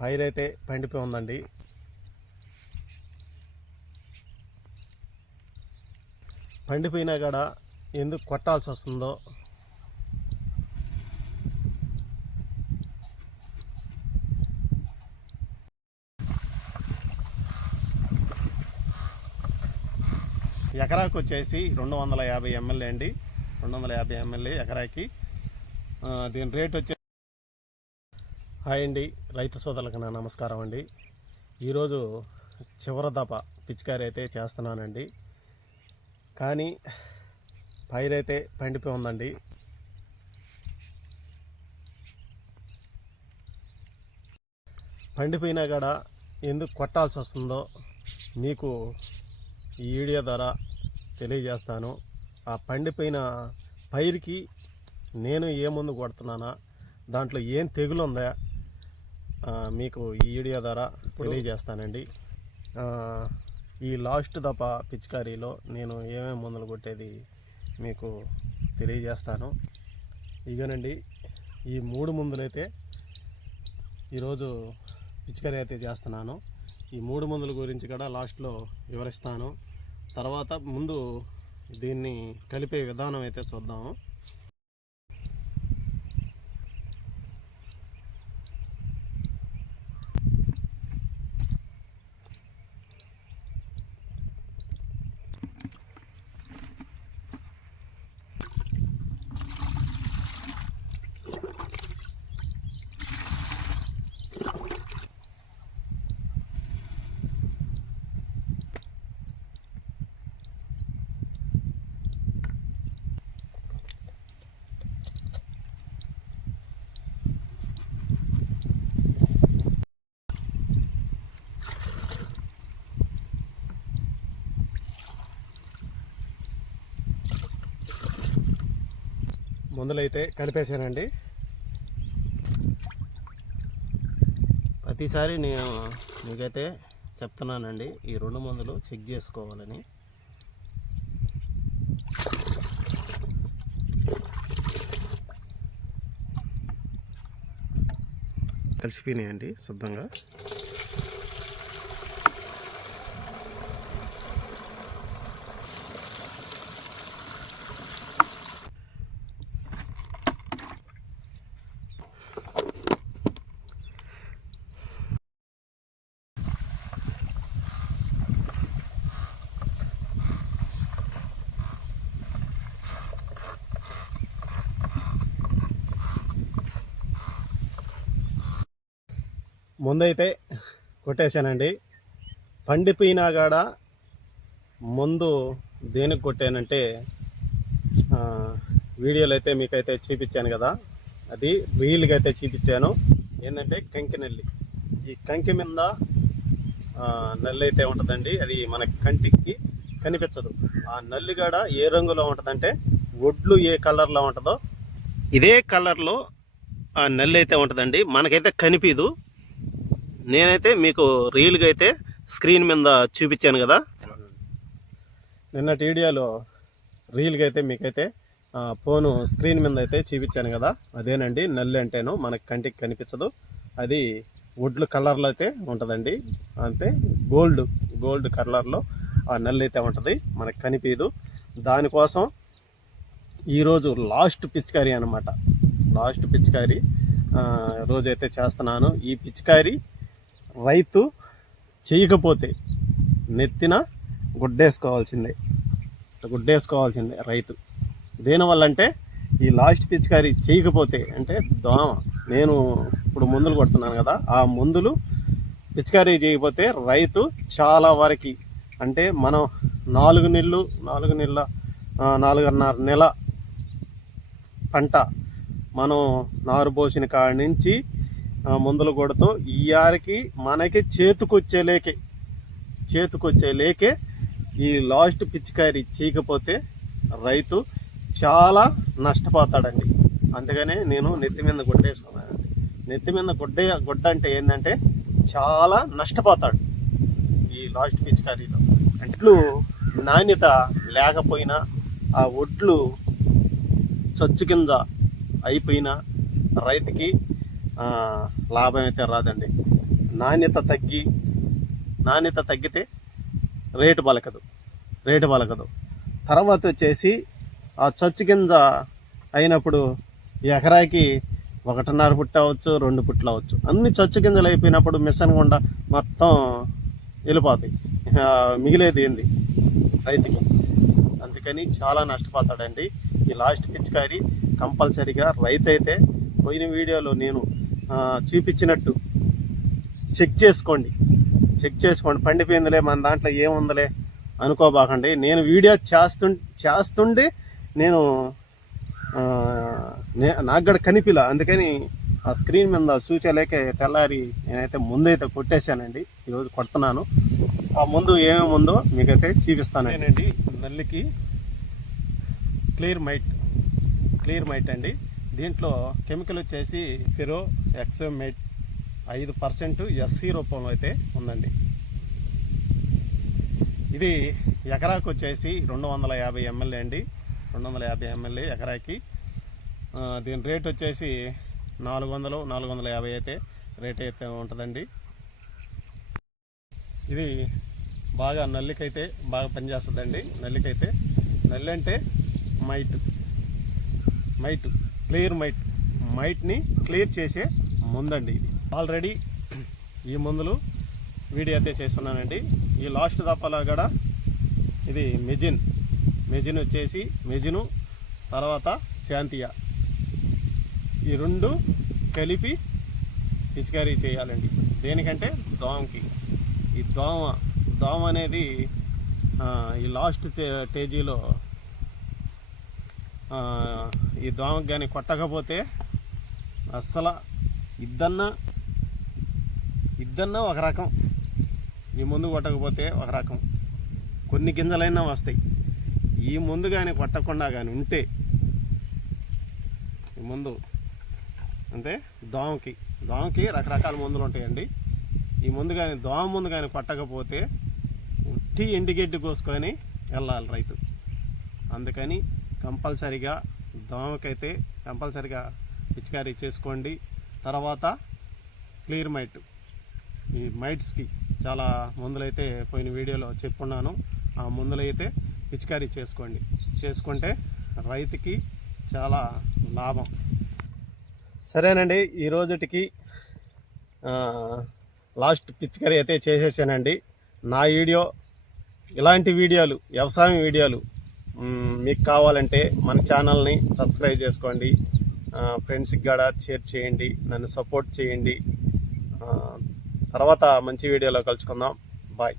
పైరైతే పండిపోయి ఉందండి. పండిపోయినా కూడా ఎందుకు కొట్టాల్సి వస్తుందో ఎకరాకు వచ్చేసి 250 ml అండి. 250 ml ఎకరాకి. దీని రేట్ వచ్చే హాయ్ అండి, రైతు సోదరులకు నా నమస్కారం అండి. ఈరోజు చివరి దఫ పిచికారీ అయితే చేస్తున్నానండి. కానీ పైరైతే పండిపోయి ఉందండి. పండిపోయినా కూడా ఎందుకు కొట్టాల్సి వస్తుందో మీకు ఈ వీడియో ద్వారా తెలియజేస్తాను. ఆ పండిపోయిన పైరుకి నేను ఏ మందు కొడుతున్నానా, దాంట్లో ఏం తెగులు ఉందా మీకు ఈ వీడియో ద్వారా తెలియజేస్తానండి. ఈ లాస్ట్ దఫా పిచికారీలో నేను ఏమేమి మందులు కొట్టేది మీకు తెలియజేస్తాను. ఇదేనండి, ఈ 3 మందులైతే ఈరోజు పిచికారీ అయితే చేస్తున్నాను. ఈ 3 మందుల గురించి కూడా లాస్ట్లో వివరిస్తాను. తర్వాత ముందు దీన్ని కలిపే విధానం అయితే చూద్దాము. మందులైతే కలిపేసానండి. ప్రతిసారి నేను మీకైతే చెప్తున్నానండి, ఈ 2 మందులు చెక్ చేసుకోవాలని. కలిసిపోయినాయండి శుద్ధంగా. ముందైతే కొట్టేశానండి. పండిపోయినా కాడ ముందు దేనికి కొట్టానంటే వీడియోలు అయితే మీకైతే చూపించాను కదా, అది రీల్గా అయితే చూపించాను. ఏంటంటే కంకి నల్లి. ఈ కంకి మీద నల్లి అయితే ఉంటుందండి, అది మన కంటికి కనిపించదు. ఆ నల్లి కాడ ఏ రంగులో ఉంటుందంటే ఒడ్లు ఏ కలర్లో ఉంటుందో ఇదే కలర్లో ఆ నల్లి అయితే ఉంటుందండి. మనకైతే కనిపించదు. నేనైతే మీకు రీల్గా అయితే స్క్రీన్ మీద చూపించాను కదా, నిన్నటి వీడియోలో రీల్గా అయితే మీకైతే ఫోను స్క్రీన్ మీద అయితే చూపించాను కదా, అదేనండి నల్లి అంటేను. మనకి కంటికి కనిపించదు, అది వుడ్లు కలర్లో అయితే ఉంటుందండి. అంటే గోల్డ్ కలర్లో ఆ నల్లి అయితే ఉంటుంది, మనకు కనిపించదు. దానికోసం ఈరోజు లాస్ట్ పిచికారీ అనమాట. లాస్ట్ పిచికారీ రోజైతే చేస్తున్నాను. ఈ పిచికారీ రైతు చేయకపోతే నెత్తిన గుడ్డేసుకోవాల్సిందే రైతు. దేనివల్ల అంటే ఈ లాస్ట్ పిచికారీ చేయకపోతే అంటే దోమ, నేను ఇప్పుడు మందులు కొడుతున్నాను కదా, ఆ మందులు పిచికారీ చేయకపోతే రైతు చాలా వరకు అంటే మనం 4.5 నెల పంట మనం నారు పోసిన కాడి నుంచి మందులు కొడుతూ ఈయారికి మనకి చేతుకొచ్చే ఈ లాస్ట్ పిచికారీ చేయకపోతే రైతు చాలా నష్టపోతాడండి. అందుకనే నేను నెత్తి మీద కొట్టేసుకున్నాను. నెత్తి మీద గుడ్డ అంటే ఏంటంటే చాలా నష్టపోతాడు ఈ లాస్ట్ పిచికారీలో. అంట్లు నాణ్యత లేకపోయినా, ఆ ఒడ్లు చచ్చు కింద అయిపోయినా రైతుకి లాభం అయితే రాదండి. నాణ్యత తగ్గితే రేటు పలకదు. తర్వాత వచ్చేసి ఆ చచ్చు గింజ అయినప్పుడు ఎకరాకి 1.5 పుట్టు అవ్వచ్చు, 2 పుట్లు అవ్వచ్చు. అన్ని చచ్చు గింజలు అయిపోయినప్పుడు మిషన్ గుండా మొత్తం వెళ్ళిపోతాయి. మిగిలేది ఏంది రైతుకి? అందుకని చాలా నష్టపోతాడండి. ఈ లాస్ట్ పిచికారి కంపల్సరీగా రైతు అయితే పోయిన వీడియోలో నేను చూపించినట్టు చెక్ చేసుకోండి. పండిపోయిందిలే మన దాంట్లో ఏముందిలే అనుకోబాకండి. నేను వీడియో చేస్తుండే నేను నాకు కూడా కనిపిలా, అందుకని ఆ స్క్రీన్ మీద చూచలేక తెల్లారి నేనైతే ముందైతే కొట్టేశానండి. ఈరోజు కొడుతున్నాను. ఆ ముందు ఏమేమి ఉందో మీకైతే చూపిస్తానండి. నల్లికి క్లియర్ మైట్ అండి. దీంట్లో కెమికల్ వచ్చేసి ఫెరో ఎక్సోమైట్ 5% SC రూపంలో అయితే ఉందండి. ఇది ఎకరాకు వచ్చేసి 250 ml అండి. 250 ml ఎకరాకి. దీని రేట్ వచ్చేసి 400-450 అయితే రేట్ అయితే ఉంటుందండి. ఇది బాగా నల్లికైతే బాగా పనిచేస్తుందండి. నల్లి అంటే క్లియర్ మైట్ని క్లియర్ చేసే మందండి ఇది. ఆల్రెడీ ఈ మందులు వీడియో అయితే చేస్తున్నానండి. ఈ లాస్ట్ దప్పలా కూడా ఇది మెజిన్ వచ్చేసి మెజిను, తర్వాత శాంతియా, ఈ 2 కలిపి పిచికారీ చేయాలండి. దేనికంటే దోమకి. ఈ దోమ అనేది ఈ లాస్ట్ స్టేజీలో ఈ దోమకి కానీ కొట్టకపోతే అస్సలు ఇద్దన్నా ఒక రకం, ఈ ముందు కొట్టకపోతే ఒక రకం. కొన్ని గింజలైనా వస్తాయి. ఈ ముందు కానీ కొట్టకుండా కానీ ఉంటే ఈ ముందు అంటే దోమకి రకరకాల మందులు ఉంటాయండి. ఈ ముందు కానీ దోమ ముందు కానీ కొట్టకపోతే ఉట్టి ఎండుగడ్డి కోసుకొని వెళ్ళాలి రైతు. అందుకని కంపల్సరిగా దోమకైతే కంపల్సరిగా పిచికారీ చేసుకోండి. తర్వాత క్లియర్ మైట్, ఈ మైట్స్కి చాలా మందులైతే పోయిన వీడియోలో చెప్పున్నాను. ఆ మందులైతే పిచికారీ చేసుకుంటే రైతుకి చాలా లాభం. సరేనండి, ఈ రోజుటికి లాస్ట్ పిచికారీ అయితే చేసేసానండి. నా వీడియో ఇలాంటి వీడియోలు, వ్యవసాయం వీడియోలు మీకు కావాలంటే మన ఛానల్ని సబ్స్క్రైబ్ చేసుకోండి. ఫ్రెండ్స్కి కూడా షేర్ చేయండి, నన్ను సపోర్ట్ చేయండి. తర్వాత మంచి వీడియోలో కలుసుకుందాం. బాయ్.